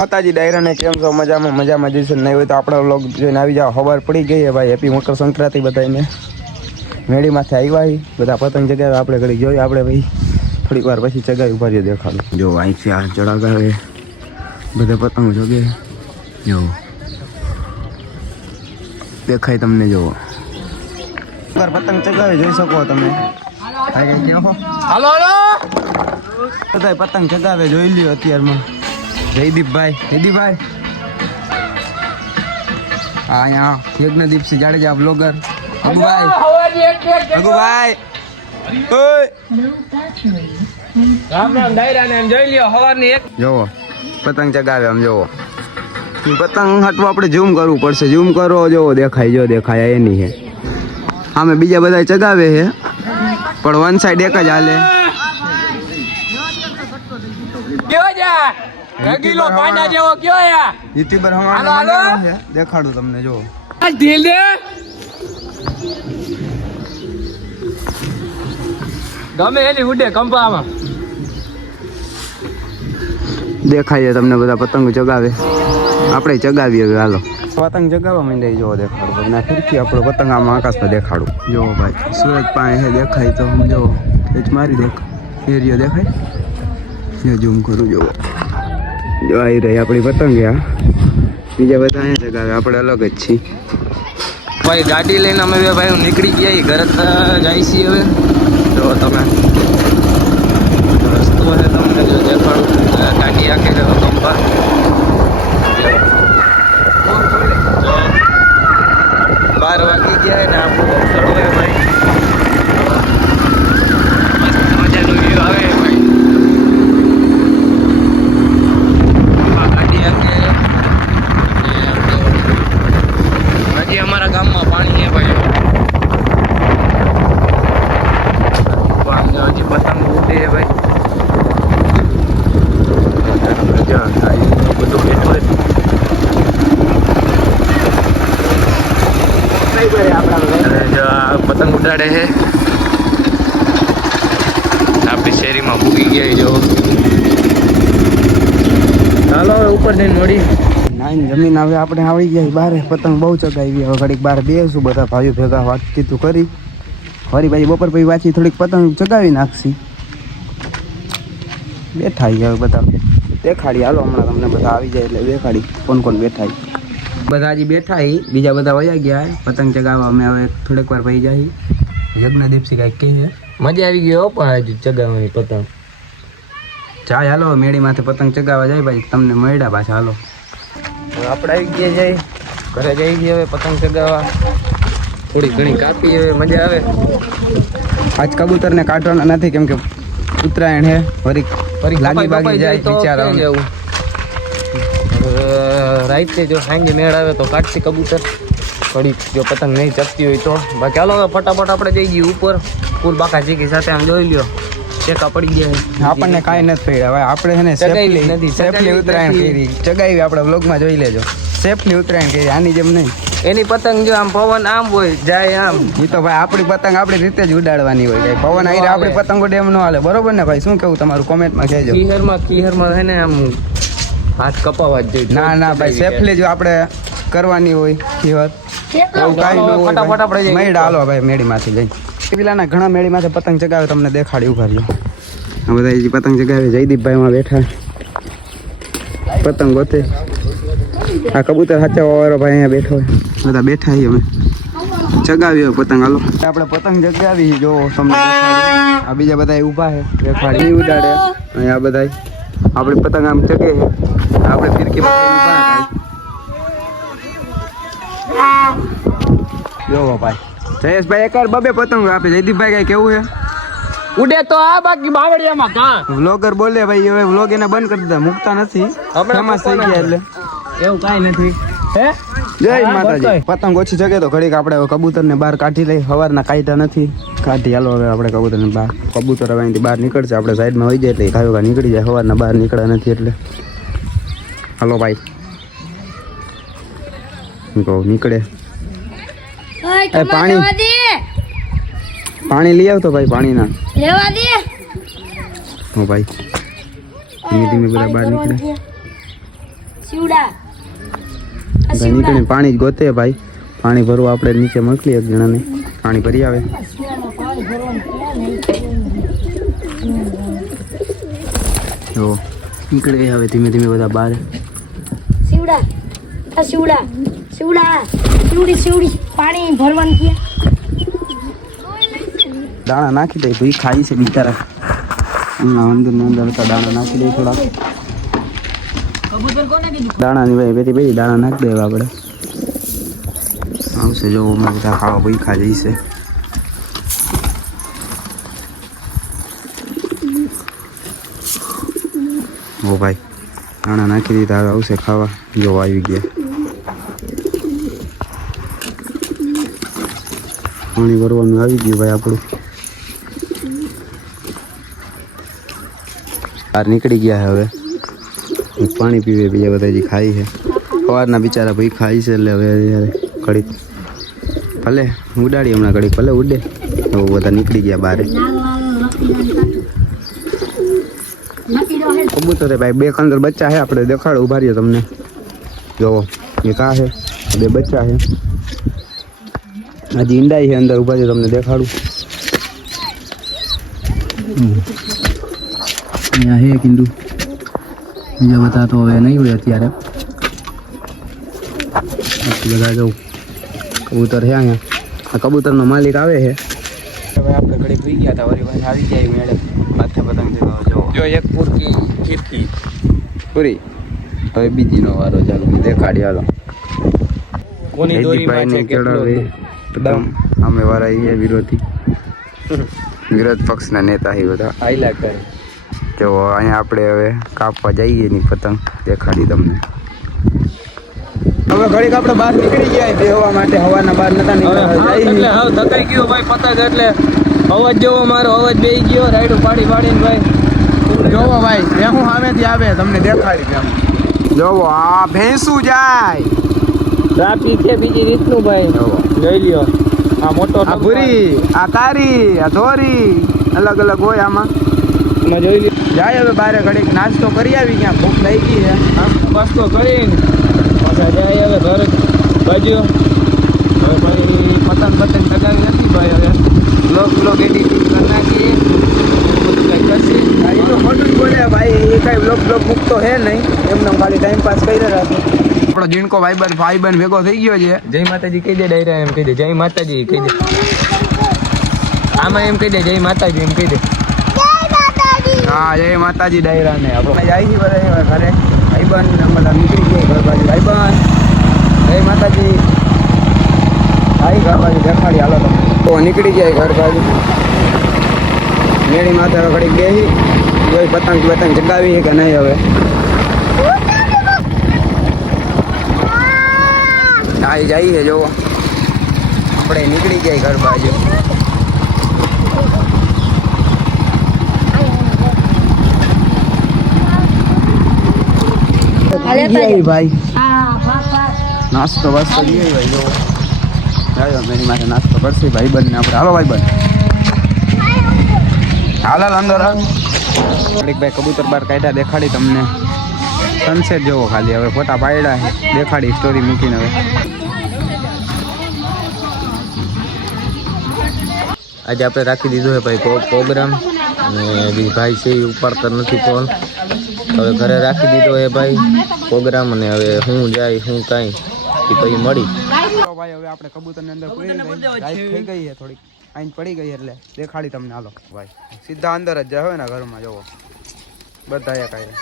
માતાજી ડાયરા ને કેમ છો? મજામાં જઈશે નહીં હોય તો આપણા વ્લોગ જોઈને આવી જાવ. ખબર પડી ગઈ હે ભાઈ. હેપી મકર સંક્રાંતિ બધાને. મેળીમાંથી આવ્યા બધા પતંગ ચગાવે. આપણે ઘડી જોઈએ આપણે ભાઈ થોડીક વાર પછી ચગાવી ઉભા રહ્યો દેખાડું. જો અહીંથી આ ચડાગાવે બધા પતંગ ચગે. જો દેખાય તમને. જોવો પતંગ ચગાવે જોઈ શકો તમે. હાલો બધા પતંગ ચગાવે જોઈ લ્યો અત્યારમાં. જયદીપભાઈ અહીંયા યજ્ઞદીપસિંહ જાડેજા બ્લોગર. અગુભાઈ રામ ડાયરા ને જોઈ લ્યો હવારની એક જોવો પતંગ ચગાવે. આમ જોવો પતંગ હાટવું આપણે ઝૂમ કરવું પડશે. ઝૂમ કરો જોવો દેખાય એની છે. આમે બીજા બધા ચગાવે છે પણ વન સાઈડ એક જ હાલે. રગીલો પાંડા જેવો કયો યા યુટ્યુબર હમારે દેખાડું તમને. જો ઢીલ દે ગમે એની ઉડે કંપામાં દેખાય તમને બધા પતંગ ચગાવે. આપણે ચગાવીએ હવે. હાલો પતંગ ચગાવવા માંડે. જોવો દેખાડું તમને. ફરીથી આપણો પતંગ આમાં આકાશમાં દેખાડું. જોવો ભાઈ સૂરજ પાસે દેખાય તો જોવો એજ મારી એરિયો દેખાય. ઝૂમ કરું. જોવો જો આવી રહી આપણી પતંગ. બીજા બધા અહીંયા ચગાવે. આપણે અલગ જ છીએ ભાઈ. ગાડી લઈને અમે બે ભાઈ નીકળી ગયા. ઘરે જાય છીએ હવે. જો તમે રસ્તો છે તમને જો દેખાડું. ગાડી આખી કંપા 12 વાગી ગયા ને આપણું ચડવે ભાઈ. મસ્ત મજાનું વ્યૂ આવે ભાઈ. હજી અમારા ગામમાં પાણી છે ભાઈ. હજી પતંગ ઉડે ભાઈ. બધું બેઠું પતંગ ઉડાડે છે. આપણી શેરીમાં ભૂગી ગયા. જો ચાલો હવે ઉપર જઈને મોડી નાઈન જમીન. હવે આપણે આવી ગયા બહાર. પતંગ બહુ ચગાવી. હવે ઘડીક બહાર બેસું બધા ભાઈઓ ભેગા વાતચીતું કરી. ફરી ભાઈ બપોર પછી પાછી થોડીક પતંગ ચગાવી નાખશી. બેઠા હવે બધા દેખાડી. હાલો હમણાં તમને બધા આવી જાય એટલે દેખાડી કોણ બેઠા. બધા હજી બેઠા. બીજા બધા વયા ગયા પતંગ ચગાવવા. અમે હવે થોડીક વાર પછી જાય. યજ્ઞદીપસિંહ કાંઈક કહે મજા આવી ગયો પણ હજી ચગાવવાની પતંગ. જાય હાલો મેળીમાંથી પતંગ ચગાવવા જાય ભાઈ. તમને મળ્યા પાછા. હાલો આપણે આવી ગયા જાય ઘરે જઈ ગયા. હવે પતંગ ચગાવવા થોડી ઘણી કાપી. હવે મજા આવે. આજ કબૂતરને કાઢવાના નથી કેમ કે ઉત્તરાયણ હે. ફરી લાગી બાગી જાય વિચાર રાઈતે જો સાંજે મેળ આવે તો કાઢતી કબૂતર. થોડી જો પતંગ નહીં ચકતી હોય તો. બાકી હાલો હવે ફટાફટ આપણે જઈ ગઈએ ઉપર. ફૂલ બાકા ચીકી સાથે આમ જોઈ લ્યો ચેકા પડી ગયા. આપણને કાંઈ નથી પડ્યા હવે. આપણે છે ને સેફલી ઉત્તરાયણ કરી ચગાવી. આપણે વ્લોગમાં જોઈ લેજો. સેફલી ઉત્તરાયણ કરી આની જેમ નહીં. એની પતંગ જો આમ પવન આમ હોય જાય આમ. એ તો ભાઈ આપણી પતંગ આપણી રીતે જ ઉડાડવાની હોય. કઈ પવન આવી આપણી પતંગો ડેમ ન હાલે. બરોબર ને ભાઈ? શું કેવું તમારું કોમેન્ટમાં કહેજો. ખીહરમાં છે ને આમ હાથ કપાવા જ જોઈએ. ના ભાઈ સેફલી જો આપણે કરવાની હોય ખીહર એવું કાંઈ ન હોય. ફટાફટ આપણે મેળા હાલો ભાઈ મેળીમાંથી જઈ. પેલાના ઘણા મેળીમાંથી પતંગ ચગાવે તમને દેખાડી. ઉભા આ બધા પતંગ ચગાવે. જયદીપભાઈમાં બેઠા પતંગ ગોતે. આ કબૂતર સાચવવા વાળો ભાઈ અહીંયા બેઠો હોય. બધા બેઠા છીએ અમે ચગાવી હોય પતંગ. હાલો આપણે પતંગ ચગાવી. જો તમને આ બીજા બધા ઊભા છે દેખાડી ઉડાડે. અહીંયા બધા આપણી પતંગ આમ ચગે છે. આપણે ફિરકીમાં ઊભા જોવો ભાઈ. જયેશભાઈ એકવાર બબે પતંગ આપે. જયદીપભાઈ કઈ કેવું છે? ઉડે તો આ બાકી બાવળિયામાં કા વ્લોગર બોલે ભાઈ. હવે વ્લોગ એને બંધ કરી દીધા. મૂકતા નથી. ફેમસ થઈ ગયા એટલે એવું કાંઈ નથી. હે જય માતાજી. પતંગ ઓછી જગે તો ઘડીક આપણે કબૂતરને બહાર કાઢી લઈ. સવારના કાઢ્યા નથી. કાઢી હાલો હવે આપણે કબૂતરને બહાર. કબૂતર હવે અહીંથી બહાર નીકળશે. આપણે સાઈડમાં હોઈ જાય એટલે ખાયો નીકળી જાય. સવારના બહાર નીકળ્યા નથી એટલે હાલો ભાઈ કહું નીકળે. પાણી લઈ આવતો ભાઈ. પાણી ના હો ભાઈ. ધીમે ધીમે બધા બહાર નીકળે. શિવડા નીકળીને પાણી જ ગોતે ભાઈ. પાણી ભરવા આપણે નીચે મોકલી એક જણાને, પાણી ભરી આવે. જો નીકળે હવે ધીમે ધીમે બધા બહાર. શિવડા શિવડા શિવડા શિવડી પાણી ભરવાનું કે દાણા નાખી દે ભાઈ, ખાઈ છે બિચારા. અંદર ને અંદર હતા દાણા નાખી દે થોડા. દાણા ની ભાઈ ભાઈ દાણા નાખી દે આપણે. આવશે જો અમે બધા ખાવા ભાઈ ખા જઈશે. ઓ ભાઈ દાણા નાખી દીધા, હવે આવશે ખાવા. જો આવી ગયા. પાણી ભરવાનું આવી ગયું ભાઈ આપણું. બહાર નીકળી ગયા હવે પાણી પીવે. બીજા બધા જે ખાઈ છે સવારના બિચારા ભાઈ ખાઈ છે. એટલે હવે ઘડીક ભલે ઉડાડી હમણાં ઘડીક ભલે ઉડે. હવે બધા નીકળી ગયા બહાર. કબૂતર ભાઈ બે અંદર બચ્ચા છે. આપણે દેખાડો ઉભા રહીએ તમને. જોવો એ કા છે, બે બચ્ચા છે. હજી ઈંડાઈ છે અંદર ઉભા છે, તમને દેખાડું. અહીંયા હે કિંદુ. બીજા બધા તો હવે નહીં હોય અત્યારે. બધા જવું કબૂતર છે અહીંયા. આ કબૂતરનો માલિક આવે છે. હવે આપણે ઘડી પી ગયા હતા, વળી પાછા આવી જાય મેળે. માથે પતંગ જો એક પૂરકી ખીરકી પૂરી. હવે બીજી નો વારો ચાલુ દેખાડી. હાલો કોની દોરીમાં છે કેટલો એકદમ અમે વાળા એ વિરોધી વિરોધ પક્ષના નેતા એ બધા આઈલા કરે. જો અહીંયા આપણે હવે કાપવા જઈએ ની પતંગ દેખાડી તમને. હવે ઘડીક આપણે બહાર નીકળી ગયા બેહવા માટે. હવાના બહાર નતા નીકળ્યા. એટલે હાવ થકાઈ ગયો ભાઈ પતંગ. એટલે અવાજ જેવો મારો અવાજ બેહી ગયો. રાઈડું પાડીને ભાઈ જોવો ભાઈ ભેહું સામેથી આવે તમને દેખાડી. જોવો આ ભેંસું જાય. ટ્રાફિક છે બીજી રીતનું ભાઈ. લઈ લ્યો આ મોટો આ ભૂરી, આ કારી, આ ધોરી અલગ અલગ હોય આમાં. જોઈ લ્યો. જાય હવે બારે ઘડીક નાસ્તો કરી આવી. ક્યાં ભૂખ લઈ ગઈ છે. બસ તો કરીને પાછા જાય હવે ઘર બાજુ. હવે ભાઈ પતંગ ચગાવી નથી ભાઈ. હવે બ્લોગ એડિટિંગ કરી નાખીએ. બધું કંઈ કરશે. એ તો ખોટું જ બોલે ભાઈ. એ કાંઈ બ્લોગ મૂકતો હે નહીં. એમને ખાલી ટાઈમ પાસ કરી રાખે. આપણો જીણકો ભાઈબંધ ભેગો થઈ ગયો છે. જય માતાજી કહી દે. ડાયરા એમ કહી દે જય માતાજી કહી દે. આમાં એમ કહી દે જય માતાજી એમ કહી દે. હા જય માતાજી ડાયરા ને આપણે જાય છે બધા ઘરે. ભાઈબંધ બધા નીકળી ગયા ઘર બાજુ. ભાઈબંધ જય માતાજી. આવી ઘર બાજુ દેખાડી. હાલો તો નીકળી ગયા ઘર બાજુ. મેળી માથે હવે ઘડીક બેસી જોઈ પતંગ ચગાવી કે નહીં. હવે આવી જાય છે જોવો. આપણે નીકળી ગયા ઘર બાજુ. ભાઈ નાસ્તો વાસ્તો લઈએ ભાઈ. જો મેરી માથે નાસ્તો કરશે ભાઈબંધ ને આપણે. હાલો ભાઈબંધ હાલ અંદર ભાઈ. કબૂતર બાર કાઢ્યા દેખાડી તમને. સનસેટ જોવો ખાલી. હવે ફોટા પાડ્યા દેખાડી સ્ટોરી મૂકીને. હવે આજે આપણે રાખી દીધો છે ભાઈ પ્રોગ્રામ. અને બીજી ભાઈ છે એ ઉપાડતા નથી ફોન. હવે ઘરે રાખી દીધો છે ભાઈ પ્રોગ્રામ. અને હવે હું જાય હું કાંઈ એ પછી મળી ભાઈ. હવે આપણે કબૂતરની અંદર પૂરી થઈ ગઈ છે થોડીક. આઈન પડી ગઈ એટલે દેખાડી તમને. હાલો ભાઈ સીધા અંદર જ જાય હોય ને ઘરમાં. જોવો બધા કાંઈ.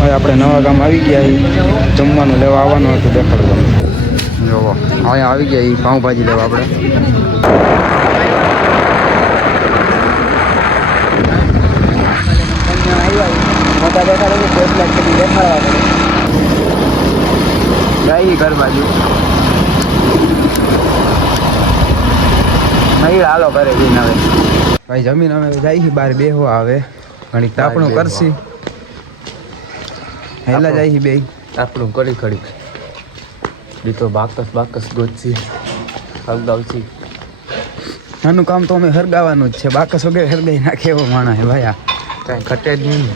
હવે આપણે નવા ગામ આવી ગયા. જમવાનું લેવા આવવાનું હતું દેખાડવું. જોવો અહીંયા આવી ગયા એ પાઉંભાજી લેવા આપણે. મોટા દેખાડે જાય ઘર બાજુ. નહીં હાલો ઘરે જઈને. હવે ભાઈ જમીન અમે જાય બહાર બેહવા. આવે ઘણી તાપણું કરશી. હેલા જાય બે આપણું કરી ખડી દીતો બાકસ ગોચી હલગાવછી. આનું કામ તો અમે હરગાવાનું જ છે. બાકસ વગેરે હરગાઈ નાખે એવો માણસ હે ભાઈ. આ કાંઈ ઘટે જ નહીં.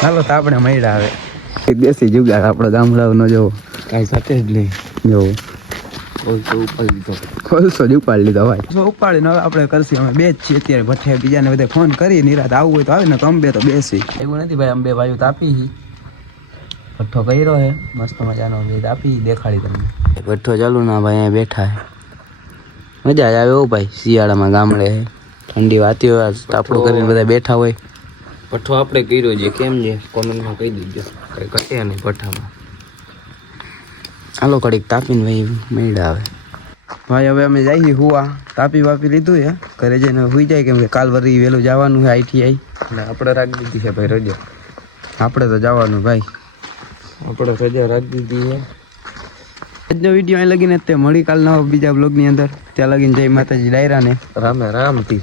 હાલો તો આપણે મળ્યા આવે દેશી જુગાર આપણો ગામડાનો જોવો કાંઈ સાથે જ નહીં જોવો કોલસો ઉપાડી લીધો ખોલસો જ ઉપાડી લીધો ભાઈ તો ઉપાડીને હવે આપણે કરશું અમે બે જ છીએ અત્યારે ભઠ્ઠે બીજાને બધે ફોન કરી નિરાત આવવું હોય તો આવે ને તો અમે બે તો બેસી એવું નથી ભાઈ અમે બે ભાઈઓ તાપી હી ભઠ્ઠો કર્યો હે મસ્ત મજાનો બે તાપી દેખાડી તમને ભઠ્ઠો ચાલુ ના ભાઈ અહીંયા બેઠા હે મજા જ આવે હો ભાઈ શિયાળામાં ગામડે હે ઠંડી વાતી હોય તાપડું કરીને બધા બેઠા હોય ભઠ્ઠો આપણે કર્યો છે કેમ છે કોમેન્ટમાં કહી દેજો કંઈ ઘટે નહીં ભઠ્ઠામાં હાલો કડીક તાપીને ભાઈ મેળા આવે ભાઈ હવે અમે જઈએ હુવા તાપી વાપી લીધું હે ઘરે જઈને હુઈ જાય કેમ કે કાલ વરી વહેલું જવાનું છે ITI અને આપણે રાખી દીધી છે ભાઈ રજા આપણે તો જવાનું ભાઈ આપણે રજા રાખી દીધી છે આજનો વિડીયો અહીં લગીને તે મળી કાલના બીજા બ્લોગની અંદર ત્યાં લગીને જય માતાજી ડાયરાને રામે રામથી